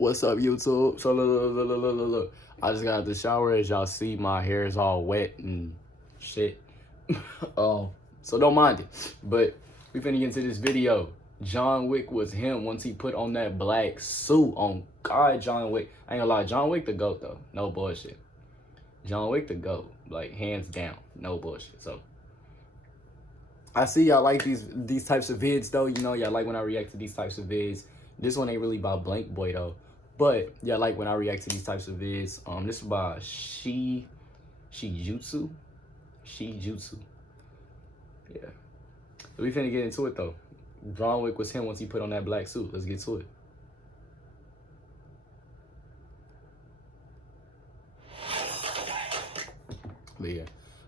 What's up, YouTube? So look. I just got out the shower. As y'all see, my hair is all wet and shit. So don't mind it. But we finna get into this video. John Wick was him once he put on that black suit. On God, John Wick. I ain't gonna lie, John Wick the GOAT though. No bullshit. John Wick the GOAT. Like hands down. No bullshit. So I see y'all like these types of vids though. You know, y'all like when I react to these types of vids. This one ain't really about Blank Boy though. But yeah, like when I react to these types of vids. This is about Justu. Yeah. So we finna get into it though. John Wick was him once he put on that black suit. Let's get to it. But yeah,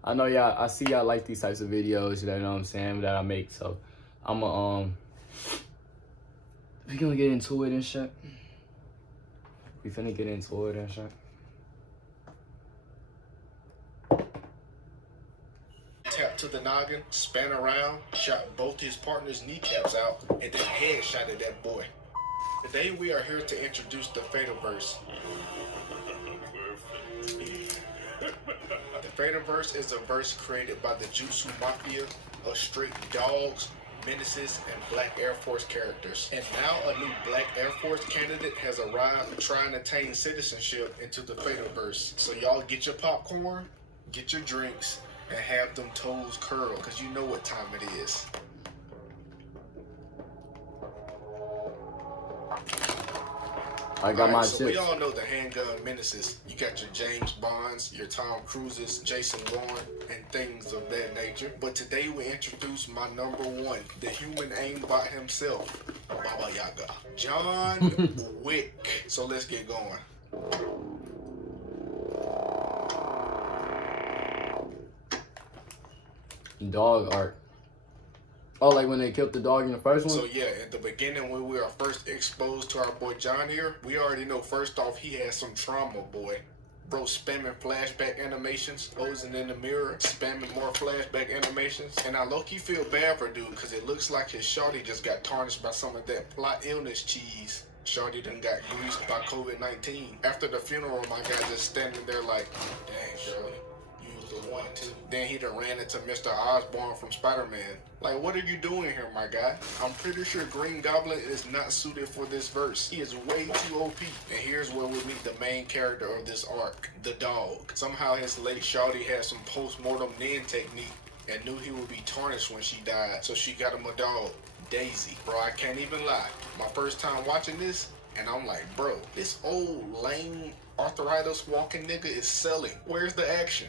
I know y'all. I see y'all like these types of videos. You know what I'm saying, that I make. So I'ma we gonna get into it and shit. We finna get into it and shit. Tap to the noggin, span around, shot both his partner's kneecaps out, and then headshotted that boy. Today we are here to introduce the Fataverse. The Fataverse is a verse created by the Justu Mafia of straight dogs, menaces, and Black Air Force characters. And now a new Black Air Force candidate has arrived to try and attain citizenship into the Fataverse. So y'all get your popcorn, get your drinks, and have them toes curl, because you know what time it is. I got my so chips. we all know the handgun menaces. You got your James Bonds, your Tom Cruises, Jason Bourne, and things of that nature. But today we introduce my number one, the human aimbot himself, Baba Yaga, John Wick. So let's get going. Dog art. Oh, like when they killed the dog in the first one? So yeah, at the beginning when we are first exposed to our boy John here, we already know first off he has some trauma, boy. Bro spamming flashback animations, posing in the mirror, spamming more flashback animations. And I low-key feel bad for dude, because it looks like his shawty just got tarnished by some of that plot illness cheese. Shawty done got greased by COVID-19. After the funeral, my guy just standing there like, dang, Shirley, you was the one too. Then he done ran into Mr. Osborn from Spider-Man. Like, what are you doing here, my guy? I'm pretty sure Green Goblin is not suited for this verse. He is way too OP. And here's where we meet the main character of this arc, the dog. Somehow his late shawty had some post-mortem Nin technique and knew he would be tarnished when she died, so she got him a dog, Daisy. Bro, I can't even lie. My first time watching this, and I'm like, bro, this old lame arthritis walking nigga is selling. Where's the action?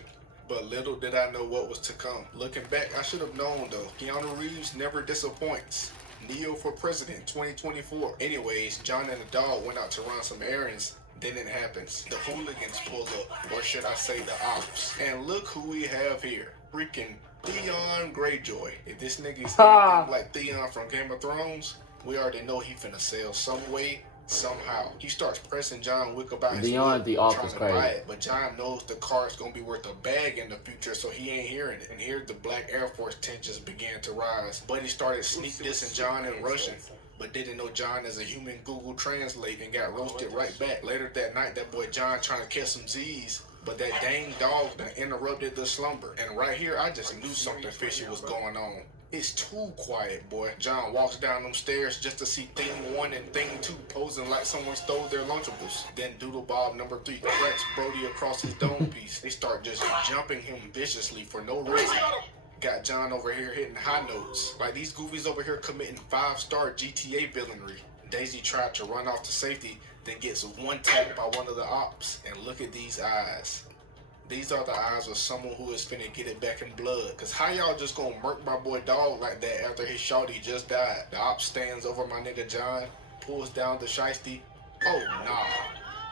But little did I know what was to come. Looking back, I should have known though. Keanu Reeves never disappoints. Neo for president 2024. Anyways, John and the dog went out to run some errands. Then it happens. The hooligans pull up, or should I say the ops. And look who we have here. Freaking Theon Greyjoy. If this nigga is anything like Theon from Game of Thrones, we already know he finna sell some way, somehow. He starts pressing John Wick about his Beyond the office, trying to buy it, but John knows the car's gonna be worth a bag in the future, so he ain't hearing it. And here the Black Air Force tensions began to rise. Buddy started sneak dissing John in Russian, but didn't know John as a human Google Translate and got roasted right back. Later that night, that boy John trying to catch some Z's, but that dang dog done interrupted the slumber. And right here, I just knew something fishy was going on. It's too quiet, boy. John walks down them stairs just to see Thing 1 and Thing 2 posing like someone stole their Lunchables. Then Doodle Bob number 3 cracks Brody across his dome piece. They start just jumping him viciously for no reason. Got John over here hitting high notes. Like these goofies over here committing 5-star GTA villainry. Daisy tried to run off to safety, then gets one tap by one of the ops. And look at these eyes. These are the eyes of someone who is finna get it back in blood. Cause how y'all just gonna murk my boy dog like that after his shawty just died? The op stands over my nigga John, pulls down the shiesty. Oh nah,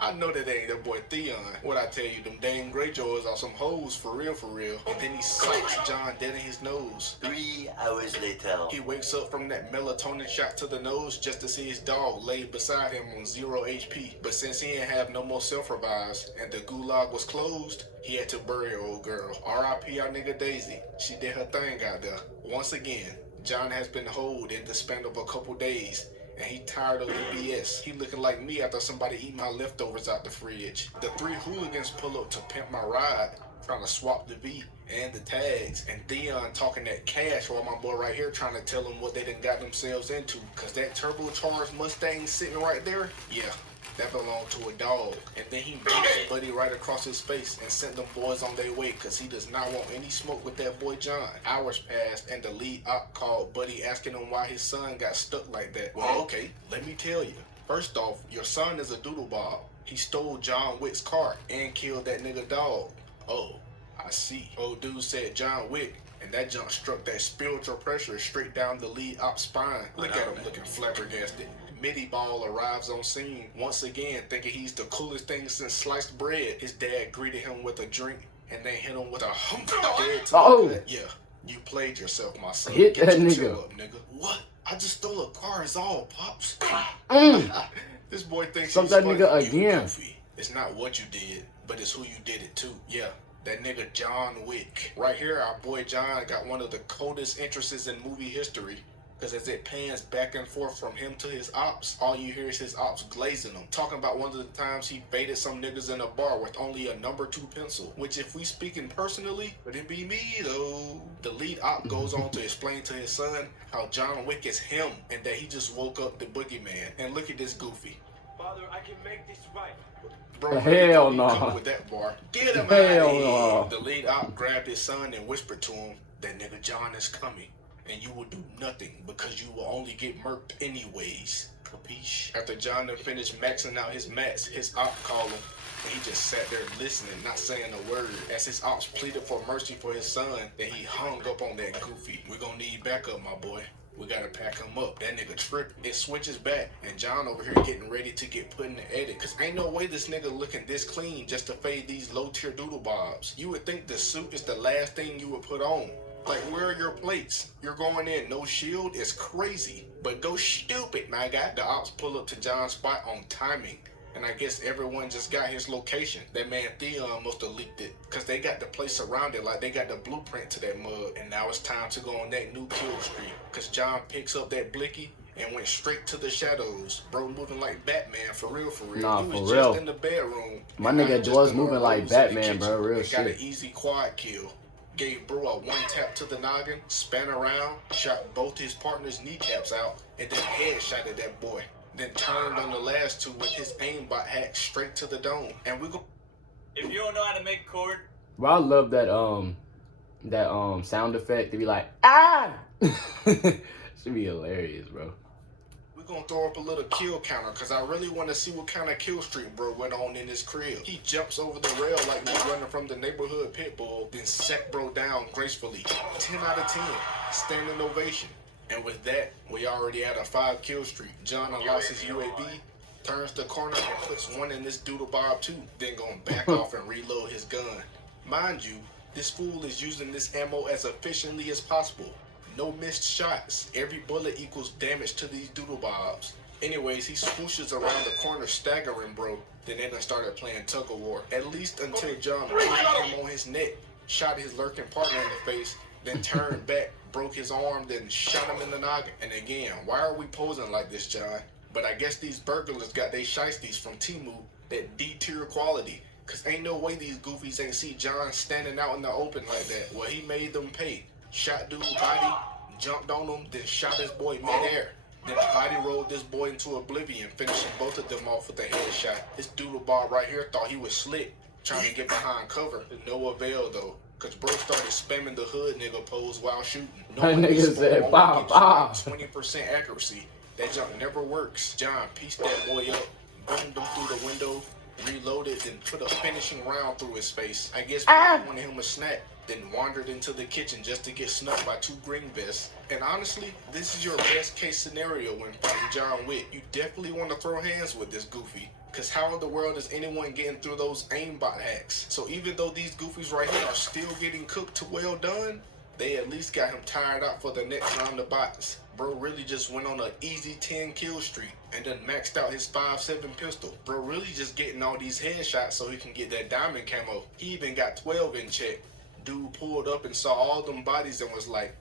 I know that ain't that boy Theon. What I tell you, them dang Greyjoys are some hoes for real, for real. And then he slaps John dead in his nose. 3 hours later. He wakes up from that melatonin shot to the nose just to see his dog laid beside him on 0 HP. But since he didn't have no more self-revives and the gulag was closed, he had to bury old girl. R.I.P. our nigga Daisy. She did her thing out there. Once again, John has been holed in the span of a couple days, and he tired of the BS. He looking like me after somebody eat my leftovers out the fridge. The three hooligans pull up to pimp my ride, trying to swap the V and the tags, and Theon talking that cash while my boy right here trying to tell them what they done got themselves into. Cause that turbocharged Mustang sitting right there, yeah, that belonged to a dog. And then he beat his buddy right across his face and sent them boys on their way cause he does not want any smoke with that boy John. Hours passed and the lead op called Buddy asking him why his son got stuck like that. Well, okay, let me tell you. First off, your son is a doodlebob. He stole John Wick's car and killed that nigga dog. Oh, I see. Old dude said John Wick, and that junk struck that spiritual pressure straight down the lead op's spine. Look at him looking flabbergasted. Midi Ball arrives on scene, once again thinking he's the coolest thing since sliced bread. His dad greeted him with a drink, and then hit him with a hump dead to the gut. Yeah, you played yourself, my son. Hit Get that your nigga. chill up, nigga. What? I just stole a car is all, Pops. This boy thinks Suck he's that funny. nigga You again. goofy. It's not what you did, but it's who you did it to. Yeah, that nigga John Wick. Right here, our boy John got one of the coldest entrances in movie history. Because as it pans back and forth from him to his ops, all you hear is his ops glazing him. Talking about one of the times he baited some niggas in a bar with only a number 2 pencil. Which if we speaking personally, wouldn't be me though. The lead op goes on to explain to his son how John Wick is him and that he just woke up the boogeyman. And look at this goofy. Father, I can make this right. Bro, Hell really no. coming with that bar. Get him Hell out of here. no. The lead op grabbed his son and whispered to him, that nigga John is coming. And you will do nothing because you will only get murked anyways. Capiche? After John done finished maxing out his mats, his op called him, and he just sat there listening, not saying a word. As his ops pleaded for mercy for his son, then he hung up on that goofy. We're gonna need backup, my boy. We gotta pack him up. That nigga tripping. It switches back, and John over here getting ready to get put in the edit. Cause ain't no way this nigga looking this clean just to fade these low tier doodle bobs. You would think the suit is the last thing you would put on. Like, where are your plates? You're going in no shield? It's crazy. But go stupid, my guy. The ops pull up to John's spot on timing. And I guess everyone just got his location. That man Theon must have leaked it. Cause they got the place surrounded like they got the blueprint to that mug. And now it's time to go on that new kill streak. Cause John picks up that blicky and went straight to the shadows. Bro moving like Batman, for real, for real. Nah, he was for real. just in the bedroom. My and nigga I just was done moving arose like in the Batman, bro. kitchen Real and got an shit. easy quad kill. Gave bro a one tap to the noggin, span around, shot both his partner's kneecaps out, and then headshotted that boy. Then turned on the last two with his aimbot hack straight to the dome. And we go. If you don't know how to make cord, Bro, I love that sound effect to be like, ah! Should be hilarious, bro. We're gonna throw up a little kill counter because I really want to see what kind of kill streak bro went on in his crib. He jumps over the rail like me running from the neighborhood pit bull, then sec bro down gracefully. 10 out of 10. Standing ovation. And with that, we already at a 5 kill streak. John unlocks his UAV, turns the corner and puts one in this doodle bob too, then gonna back off and reload his gun. Mind you, this fool is using this ammo as efficiently as possible. No missed shots. Every bullet equals damage to these doodle bobs. Anyways, he swooshes around the corner staggering bro. Then they done started playing tug of war. At least until John put him on his neck, shot his lurking partner in the face, then turned back, broke his arm, then shot him in the noggin. And again, why are we posing like this, John? But I guess these burglars got they shiesties from Temu, that D-tier quality. Cause ain't no way these goofies ain't see John standing out in the open like that. Well, he made them pay. Shot dude body, jumped on him, then shot his boy mid-air. Then body rolled this boy into oblivion, finishing both of them off with a headshot. This doodle ball right here thought he was slick, trying to get behind cover. To no avail though, cause bro started spamming the hood nigga pose while shooting. That nigga said, "Bow, bow." 20% accuracy. That jump never works. John pieced that boy up, boomed him through the window, reloaded, then put a finishing round through his face. I guess people wanted him a snack, then wandered into the kitchen just to get snuffed by 2 green vests. And honestly, this is your best case scenario when fighting John Wick. You definitely want to throw hands with this goofy. Cause how in the world is anyone getting through those aimbot hacks? So even though these goofies right here are still getting cooked to well done, they at least got him tired out for the next round of bots. Bro really just went on an easy 10 kill streak and then maxed out his 5.7 pistol. Bro really just getting all these headshots so he can get that diamond camo. He even got 12 in check. Dude pulled up and saw all them bodies and was like,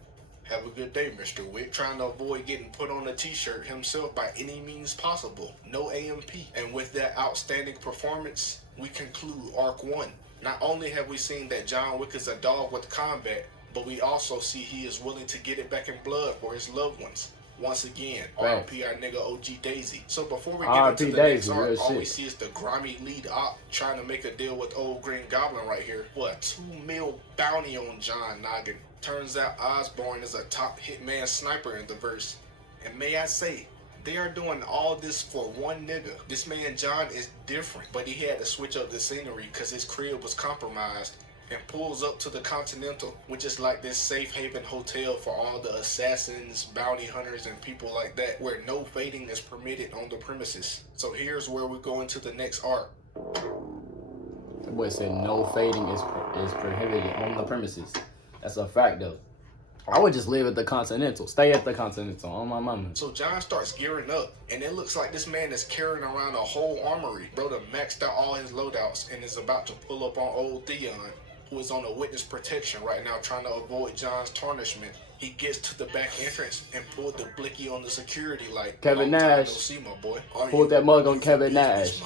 Have a good day, Mr. Wick. Trying to avoid getting put on a t-shirt himself by any means possible. No AMP. And with that outstanding performance, we conclude Arc 1. Not only have we seen that John Wick is a dog with combat, but we also see he is willing to get it back in blood for his loved ones. Once again, RP our nigga OG Daisy. So before we get into the next arc, all we see is the grimy lead op trying to make a deal with old Green Goblin right here. What, $2 million bounty on John Noggin. Turns out Osborn is a top hitman sniper in the verse. And may I say, they are doing all this for one nigga. This man John is different, but he had to switch up the scenery because his crib was compromised, and pulls up to the Continental, which is like this safe haven hotel for all the assassins, bounty hunters, and people like that, where no fading is permitted on the premises. So here's where we go into the next arc. The boy said no fading is prohibited on the premises. That's a fact though. I would just live at the Continental. Stay at the Continental on my mama. So John starts gearing up, and it looks like this man is carrying around a whole armory. Bro done maxed out all his loadouts and is about to pull up on old Theon, who is on a witness protection right now trying to avoid John's tarnishment. He gets to the back entrance and pulled the blicky on the security light. Kevin Nash. No see, my boy. Pulled that mug on Kevin Nash.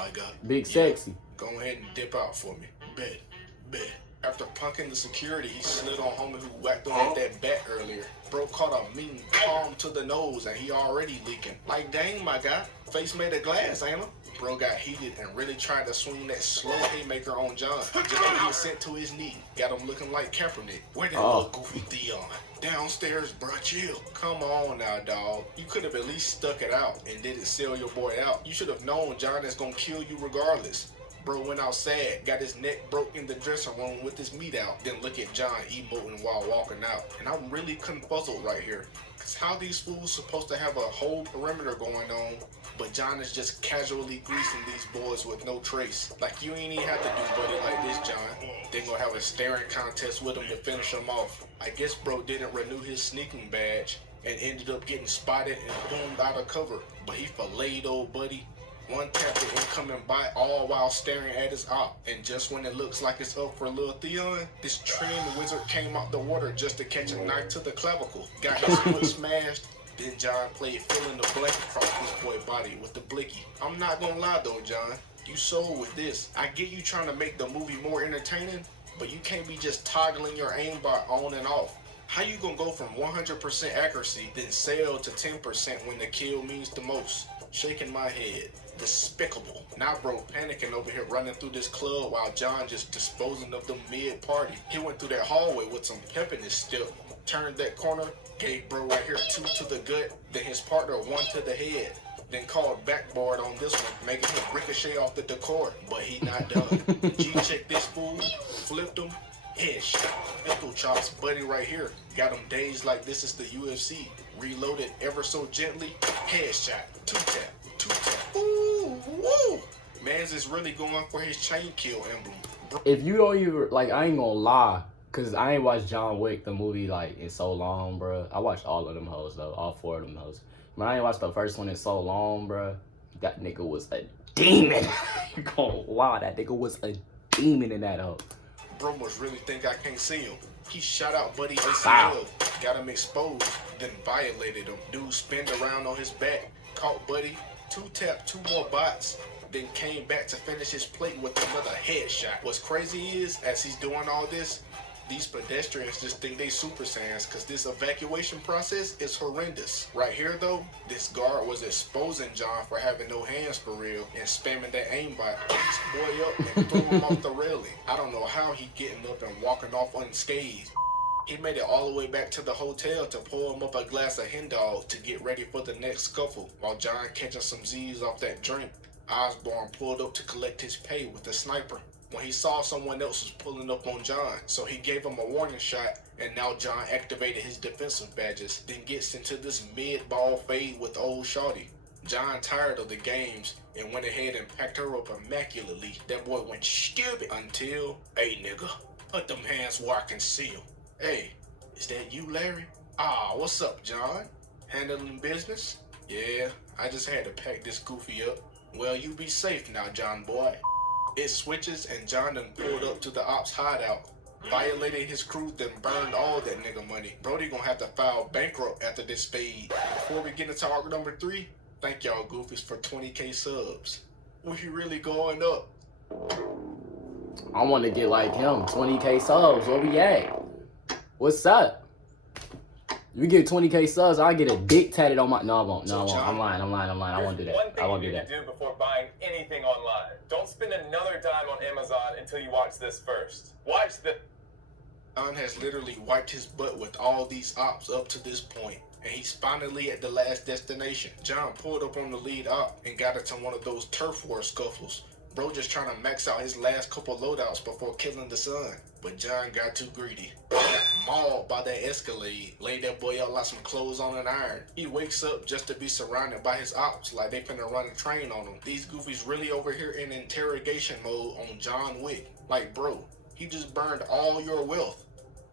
Big sexy. Go ahead and dip out for me. Bet. After punking the security, he slid on homie who whacked him with that bat earlier. Bro caught a mean palm to the nose and he already leaking. Like, dang, my guy. Face made of glass, ain't him? Bro got heated and really tried to swing that slow haymaker on John. Just to get sent to his knee. Got him looking like Kaepernick. Where that little goofy Theon? Downstairs, bro, chill. Come on now, dog. You could have at least stuck it out and didn't sell your boy out. You should have known John is gonna kill you regardless. Bro went outside, got his neck broke in the dressing room with his meat out. Then look at John emoting while walking out. And I'm really confuzzled right here. Cause how these fools supposed to have a whole perimeter going on, but John is just casually greasing these boys with no trace. Like, you ain't even have to do buddy like this, John. They gonna have a staring contest with him to finish him off. I guess bro didn't renew his sneaking badge and ended up getting spotted and boomed out of cover. But he filleted old buddy. One tap the incoming bite, all while staring at his op. And just when it looks like it's up for Lil Theon, this trained wizard came out the water just to catch a knife to the clavicle. Got his foot smashed. Then John played filling the blank across this boy body with the blicky. I'm not gonna lie though, John. You sold with this. I get you trying to make the movie more entertaining, but you can't be just toggling your aimbot on and off. How you gonna go from 100% accuracy, then sail to 10% when the kill means the most? Shaking my head. Despicable. Now bro panicking over here running through this club while John just disposing of them mid-party. He went through that hallway with some pep in his step. Turned that corner, gave bro right here 2 to the gut, then his partner 1 to the head. Then called backboard on this one, making him ricochet off the decor. But he not done. G-checked this fool, flipped him, headshot. Pistol chops buddy right here. Got him dazed like this is the UFC. Reloaded ever so gently, headshot, 2-tap. Ooh, woo! Mans is really going for his chain kill emblem. If you don't even, like, I ain't gonna lie, cause I ain't watched John Wick, the movie, like, in so long, bro. I watched all of them hoes, though, all 4 of them hoes. But I ain't watched the first one in so long, bro. That nigga was a demon. You gonna lie, that nigga was a demon in that hoe. Bro must really think I can't see him. He shot out buddy ACL, got him exposed, then violated him. Dude spinned around on his back, caught buddy, 2-tap 2 more bots, then came back to finish his plate with another headshot. What's crazy is, as he's doing all this, these pedestrians just think they Super Saiyans because this evacuation process is horrendous. Right here though, this guard was exposing John for having no hands for real and spamming that aimbot. This boy up and threw him off the railing. I don't know how he getting up and walking off unscathed. He made it all the way back to the hotel to pour him up a glass of hen dog to get ready for the next scuffle. While John catching some Z's off that drink, Osborn pulled up to collect his pay with a sniper when he saw someone else was pulling up on John. So he gave him a warning shot, and now John activated his defensive badges, then gets into this mid-ball fade with old shawty. John tired of the games and went ahead and packed her up immaculately. That boy went stupid until, hey nigga, put them hands where I can see them. Hey, is that you, Larry? Ah, what's up, John? Handling business? Yeah, I just had to pack this goofy up. Well, you be safe now, John boy. It switches and John done pulled up to the ops hideout. violated his crew, then burned all that nigga money. Brody gonna have to file bankrupt after this fade. Before we get into arc number 3, thank y'all goofies for 20K subs. We really going up. I want to get like him, 20K subs. Where we at? What's up? You get 20K subs, I get a dick tatted on my. No, I won't. No, I won't. I'm lying. I won't do that. I won't do that. One thing you need to do before buying anything online. Don't spend another dime on Amazon until you watch this first. Watch the. John has literally wiped his butt with all these ops up to this point, and he's finally at the last destination. John pulled up on the lead op and got into one of those turf war scuffles. Bro just trying to max out his last couple loadouts before killing the sun. But John got too greedy. Got mauled by that Escalade. Laid that boy out like some clothes on an iron. He wakes up just to be surrounded by his ops like they finna run a train on him. These goofies really over here in interrogation mode on John Wick. Like, bro, he just burned all your wealth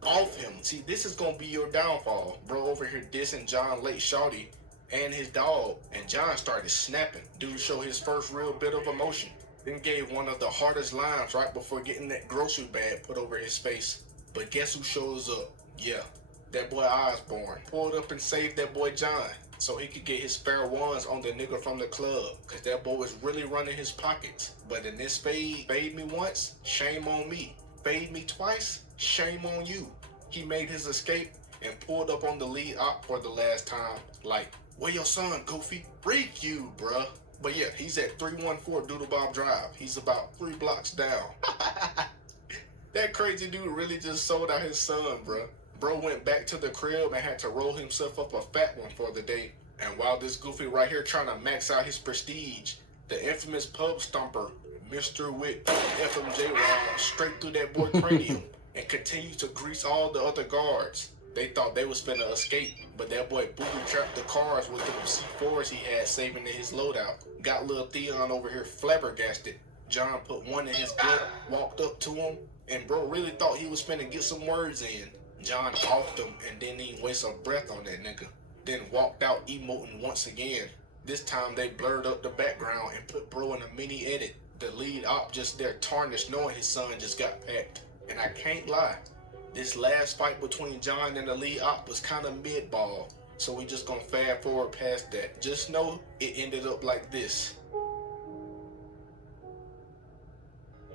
off him. See, this is gonna be your downfall. Bro over here dissing John late shawty and his dog. And John started snapping. Dude showed his first real bit of emotion. Then gave one of the hardest lines right before getting that grocery bag put over his face. But guess who shows up? Yeah, that boy Osborne. Pulled up and saved that boy John so he could get his fair ones on the nigga from the club. Cause that boy was really running his pockets. But in this fade me once, shame on me. Fade me twice, shame on you. He made his escape and pulled up on the lead op for the last time. Like, where your son, Goofy? Freak you, bruh. But yeah, he's at 314 Doodle Bob Drive. He's about 3 blocks down. That crazy dude really just sold out his son, bro. Bro went back to the crib and had to roll himself up a fat one for the day. And while this goofy right here trying to max out his prestige, the infamous pub stomper, Mr. Wick, FMJ Wild, straight through that boy cranium and continued to grease all the other guards. They thought they was finna escape, but that boy booby-trapped the cars with the C4s he had saving in his loadout. Got little Theon over here flabbergasted. John put one in his gut, walked up to him, and bro really thought he was finna get some words in. John offed him and didn't even waste a breath on that nigga. Then walked out emoting once again. This time they blurred up the background and put bro in a mini edit. The lead op just there tarnished knowing his son just got packed. And I can't lie, this last fight between John and the lead op was kind of mid-ball, so we just gonna fast forward past that. Just know it ended up like this.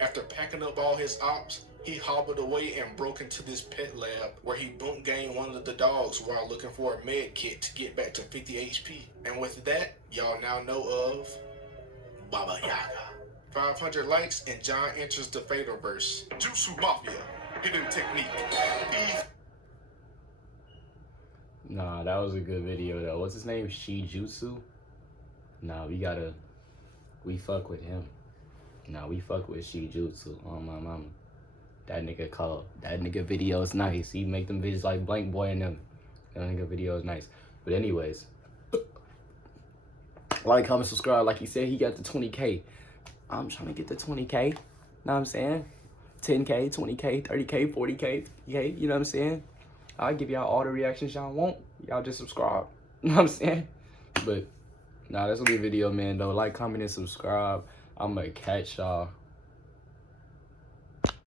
After packing up all his ops, he hobbled away and broke into this pet lab where he boom gained one of the dogs while looking for a med kit to get back to 50 HP. And with that, y'all now know of Baba Yaga. 500 likes and John enters the Fatalverse. Justu Mafia. Hidden technique. Nah, that was a good video though. What's his name? Justu? Nah, we fuck with him. Nah, we fuck with Justu. Oh my mama. That nigga cold. That nigga video is nice. He make them videos like Blank Boy and them. That nigga video is nice. But anyways, like, comment, subscribe. Like he said, he got the 20K. I'm trying to get the 20K. Know what I'm saying? 10K, 20K, 30K, 40K, you know what I'm saying? I'll give y'all all the reactions y'all want. Y'all just subscribe. You know what I'm saying? But, nah, that's a good video, man, though. Like, comment, and subscribe. I'm gonna catch y'all